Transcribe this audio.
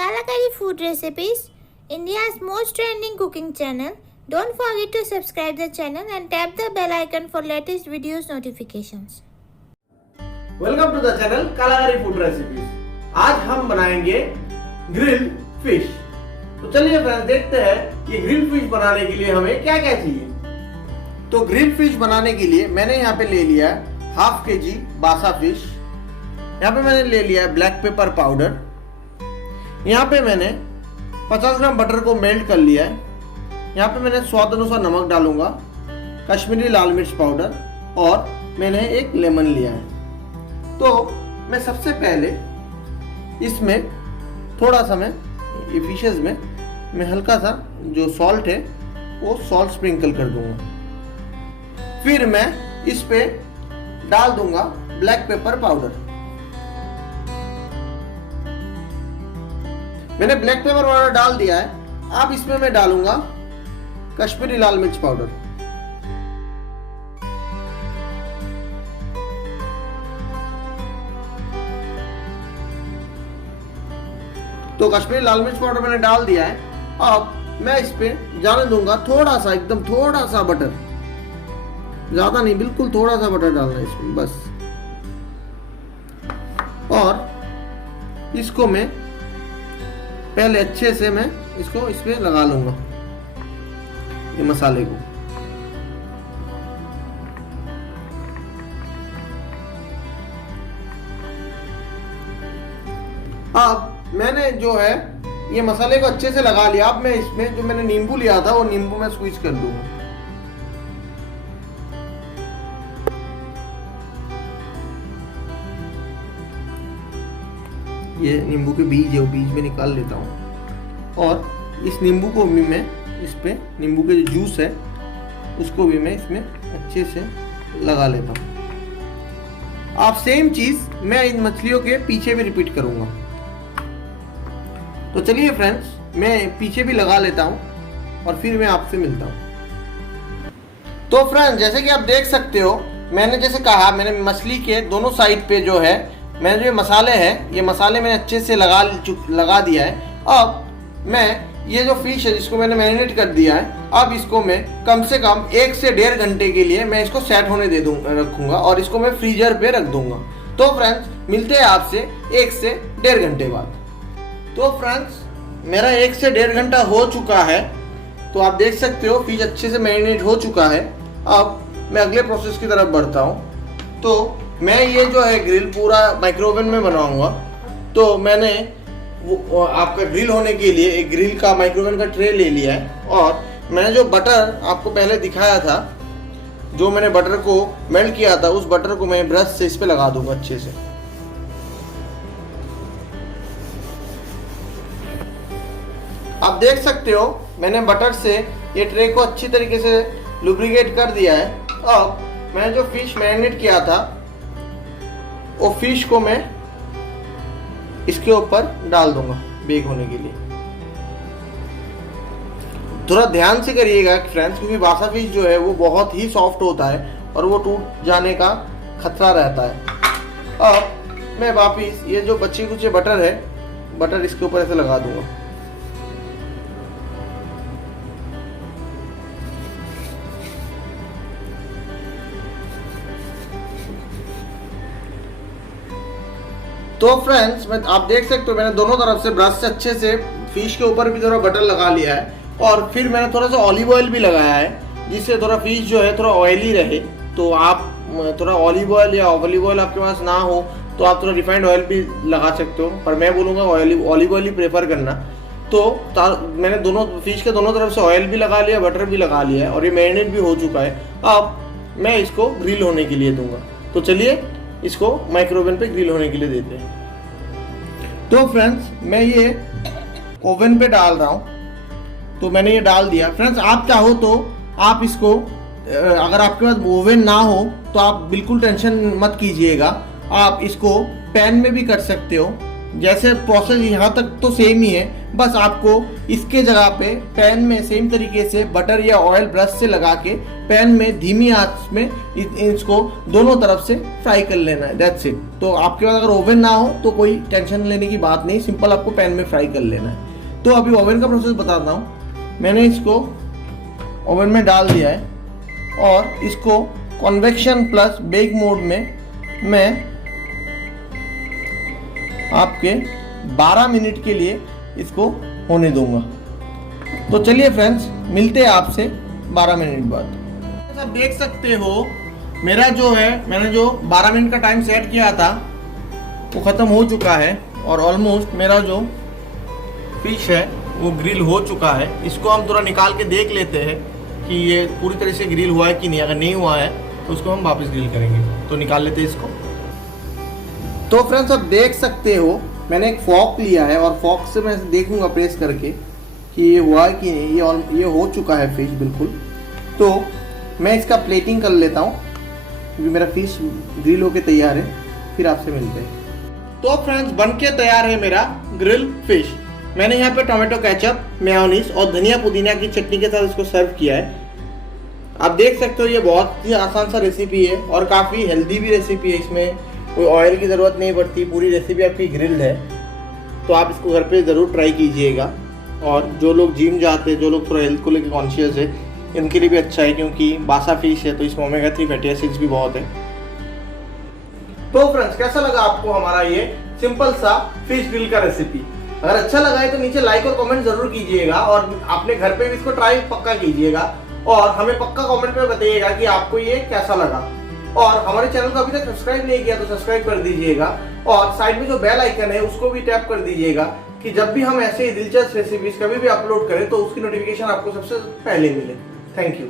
Kalakari Food Recipes, India's most trending cooking channel. Don't forget to subscribe the channel and tap the bell icon for latest videos notifications. Welcome to the channel कालागारी food recipes. आज हम बनाएंगे grilled fish. तो चलिए friends देखते हैं कि grilled fish बनाने के लिए हमें क्या क्या चाहिए। तो ग्रिल्ड फिश बनाने के लिए मैंने यहाँ पे ले लिया है हाफ केजी बासा फिश। यहाँ पे मैंने ले लिया है ब्लैक पेपर पाउडर। यहाँ पे मैंने 50 ग्राम बटर को मेल्ट कर लिया है। यहाँ पे मैंने स्वाद अनुसार नमक डालूंगा, कश्मीरी लाल मिर्च पाउडर और मैंने एक लेमन लिया है। तो मैं सबसे पहले इसमें थोड़ा सा ये फिशेस में मैं हल्का सा जो सॉल्ट है वो सॉल्ट स्प्रिंकल कर दूंगा। फिर मैं इस पे डाल दूंगा ब्लैक पेपर पाउडर। मैंने ब्लैक पेपर पाउडर डाल दिया है। अब इसमें मैं डालूंगा कश्मीरी लाल मिर्च पाउडर। तो कश्मीरी लाल मिर्च पाउडर मैंने डाल दिया है। अब मैं इस पे जाने दूंगा थोड़ा सा, एकदम थोड़ा सा बटर, ज्यादा नहीं, बिल्कुल थोड़ा सा बटर डालना है इसमें बस। और इसको मैं पहले अच्छे से मैं इसको इस पे लगा लूंगा, ये मसाले को। अब मैंने जो है ये मसाले को अच्छे से लगा लिया। अब मैं इसमें जो मैंने नींबू लिया था वो नींबू में स्क्वीज कर दूंगा। ये नींबू के बीज है, वो बीज में निकाल लेता हूँ। और इस नींबू को भी मैं इस पे, नींबू के जो जूस है उसको भी मैं इसमें अच्छे से लगा लेता हूँ। आप सेम चीज मैं इन मछलियों के पीछे भी रिपीट करूंगा। तो चलिए फ्रेंड्स, मैं पीछे भी लगा लेता हूँ और फिर मैं आपसे मिलता हूँ। तो फ्रेंड्स जैसे कि आप देख सकते हो, मैंने जैसे कहा, मैंने मछली के दोनों साइड पे जो है मैंने जो मसाले हैं, ये मसाले मैंने अच्छे से लगा दिया है। अब मैं ये जो फिश है जिसको मैंने मैरिनेट कर दिया है, अब इसको मैं कम से कम 1 से 1.5 घंटे के लिए मैं इसको सेट होने रखूंगा और इसको मैं फ्रीजर पे रख दूंगा। तो फ्रेंड्स मिलते हैं आपसे 1 से 1.5 घंटे बाद। तो फ्रेंड्स मेरा 1 से 1.5 घंटा हो चुका है। तो आप देख सकते हो फिश अच्छे से मैरिनेट हो चुका है। अब मैं अगले प्रोसेस की तरफ बढ़ता हूँ। तो मैं ये जो है ग्रिल पूरा माइक्रोवेव में बनाऊंगा। तो मैंने वो आपका ग्रिल होने के लिए एक ग्रिल का माइक्रोवेव का ट्रे ले लिया है। और मैंने जो बटर आपको पहले दिखाया था, जो मैंने बटर को मेल्ट किया था, उस बटर को मैं ब्रश से इस पे लगा दूंगा अच्छे से। आप देख सकते हो मैंने बटर से ये ट्रे को अच्छी तरीके से लुब्रिकेट कर दिया है। अब मैंने जो फिश मैरिनेट किया था वो फिश को मैं इसके ऊपर डाल दूंगा बेक होने के लिए। थोड़ा ध्यान से करिएगा फ्रेंड्स, क्योंकि बासा फिश जो है वो बहुत ही सॉफ्ट होता है और वो टूट जाने का खतरा रहता है। अब मैं वापिस ये जो बचे कुचे बटर है, बटर इसके ऊपर ऐसे लगा दूंगा। तो फ्रेंड्स आप देख सकते हो मैंने दोनों तरफ से ब्रश से अच्छे से फिश के ऊपर भी थोड़ा बटर लगा लिया है। और फिर मैंने थोड़ा सा ऑलिव ऑयल भी लगाया है, जिससे थोड़ा फिश जो है थोड़ा ऑयली रहे। तो आप थोड़ा ऑलिव ऑयल या ऑलिव ऑयल आपके पास ना हो तो आप थोड़ा रिफाइंड ऑयल भी लगा सकते हो, पर मैं बोलूँगा ऑलिव ऑयल ही प्रेफर करना। तो मैंने दोनों फिश के दोनों तरफ से ऑयल भी लगा लिया, बटर भी लगा लिया है और ये मैरिनेट भी हो चुका है। अब मैं इसको ग्रिल होने के लिए दूंगा। तो चलिए इसको माइक्रोवेव पे ग्रिल होने के लिए देते हैं। तो फ्रेंड्स मैं ये ओवन पे डाल रहा हूँ। तो मैंने ये डाल दिया। फ्रेंड्स आप चाहो तो आप इसको, अगर आपके पास ओवन ना हो तो आप बिल्कुल टेंशन मत कीजिएगा, आप इसको पैन में भी कर सकते हो। जैसे प्रोसेस यहाँ तक तो सेम ही है, बस आपको इसके जगह पे पैन में सेम तरीके से बटर या ऑयल ब्रश से लगा के पैन में धीमी आंच में इसको दोनों तरफ से फ्राई कर लेना है। That's it. तो आपके पास अगर ओवन ना हो तो कोई टेंशन लेने की बात नहीं, सिंपल आपको पैन में फ्राई कर लेना है। तो अभी ओवन का प्रोसेस बताता हूँ। मैंने इसको ओवन में डाल दिया है और इसको कन्वेक्शन प्लस बेक मोड में मैं आपके 12 मिनट के लिए इसको होने दूंगा। तो चलिए फ्रेंड्स, मिलते हैं आपसे 12 मिनट बाद। आप देख सकते हो मेरा जो है, मैंने जो 12 मिनट का टाइम सेट किया था वो ख़त्म हो चुका है और ऑलमोस्ट मेरा जो फिश है वो ग्रिल हो चुका है। इसको हम थोड़ा निकाल के देख लेते हैं कि ये पूरी तरह से ग्रिल हुआ है कि नहीं। अगर नहीं हुआ है तो उसको हम वापस ग्रिल करेंगे। तो निकाल लेते हैं इसको। तो फ्रेंड्स, आप देख सकते हो मैंने एक फॉक लिया है और फॉक से मैं देखूंगा प्रेस करके कि ये हुआ है कि नहीं। ये हो चुका है फिश बिल्कुल। तो मैं इसका प्लेटिंग कर लेता हूँ क्योंकि मेरा फिश ग्रिल होके तैयार है। फिर आपसे मिलते हैं। तो फ्रेंड्स, बन के तैयार है मेरा ग्रिल फिश। मैंने यहाँ पे टोमेटो केचप, मेयोनीज और धनिया पुदीना की चटनी के साथ इसको सर्व किया है। आप देख सकते हो ये बहुत ही आसान सा रेसिपी है और काफ़ी हेल्दी भी रेसिपी है। इसमें कोई ऑयल की ज़रूरत नहीं पड़ती, पूरी रेसिपी आपकी ग्रिल्ड है। तो आप इसको घर पे ज़रूर ट्राई कीजिएगा। और जो लोग जिम जाते हैं, जो लोग थोड़ा हेल्थ को लेकर कॉन्शियस है, इनके लिए भी अच्छा है क्योंकि बासा फिश है तो इसमें ओमेगा 3 फैटी एसिड्स भी बहुत है। तो फ्रेंड्स, कैसा लगा आपको हमारा ये सिंपल सा फिश ग्रिल का रेसिपी? अगर अच्छा लगा है तो नीचे लाइक और कमेंट जरूर कीजिएगा और अपने घर पे भी इसको ट्राई पक्का कीजिएगा और हमें पक्का कमेंट में बताइएगा कि आपको ये कैसा लगा। और हमारे चैनल को अभी तक सब्सक्राइब नहीं किया तो सब्सक्राइब कर दीजिएगा और साइड में जो बेल आइकन है उसको भी टैप कर दीजिएगा कि जब भी हम ऐसे ही दिलचस्प रेसिपीज कभी भी अपलोड करें तो उसकी नोटिफिकेशन आपको सबसे पहले मिले। Thank you.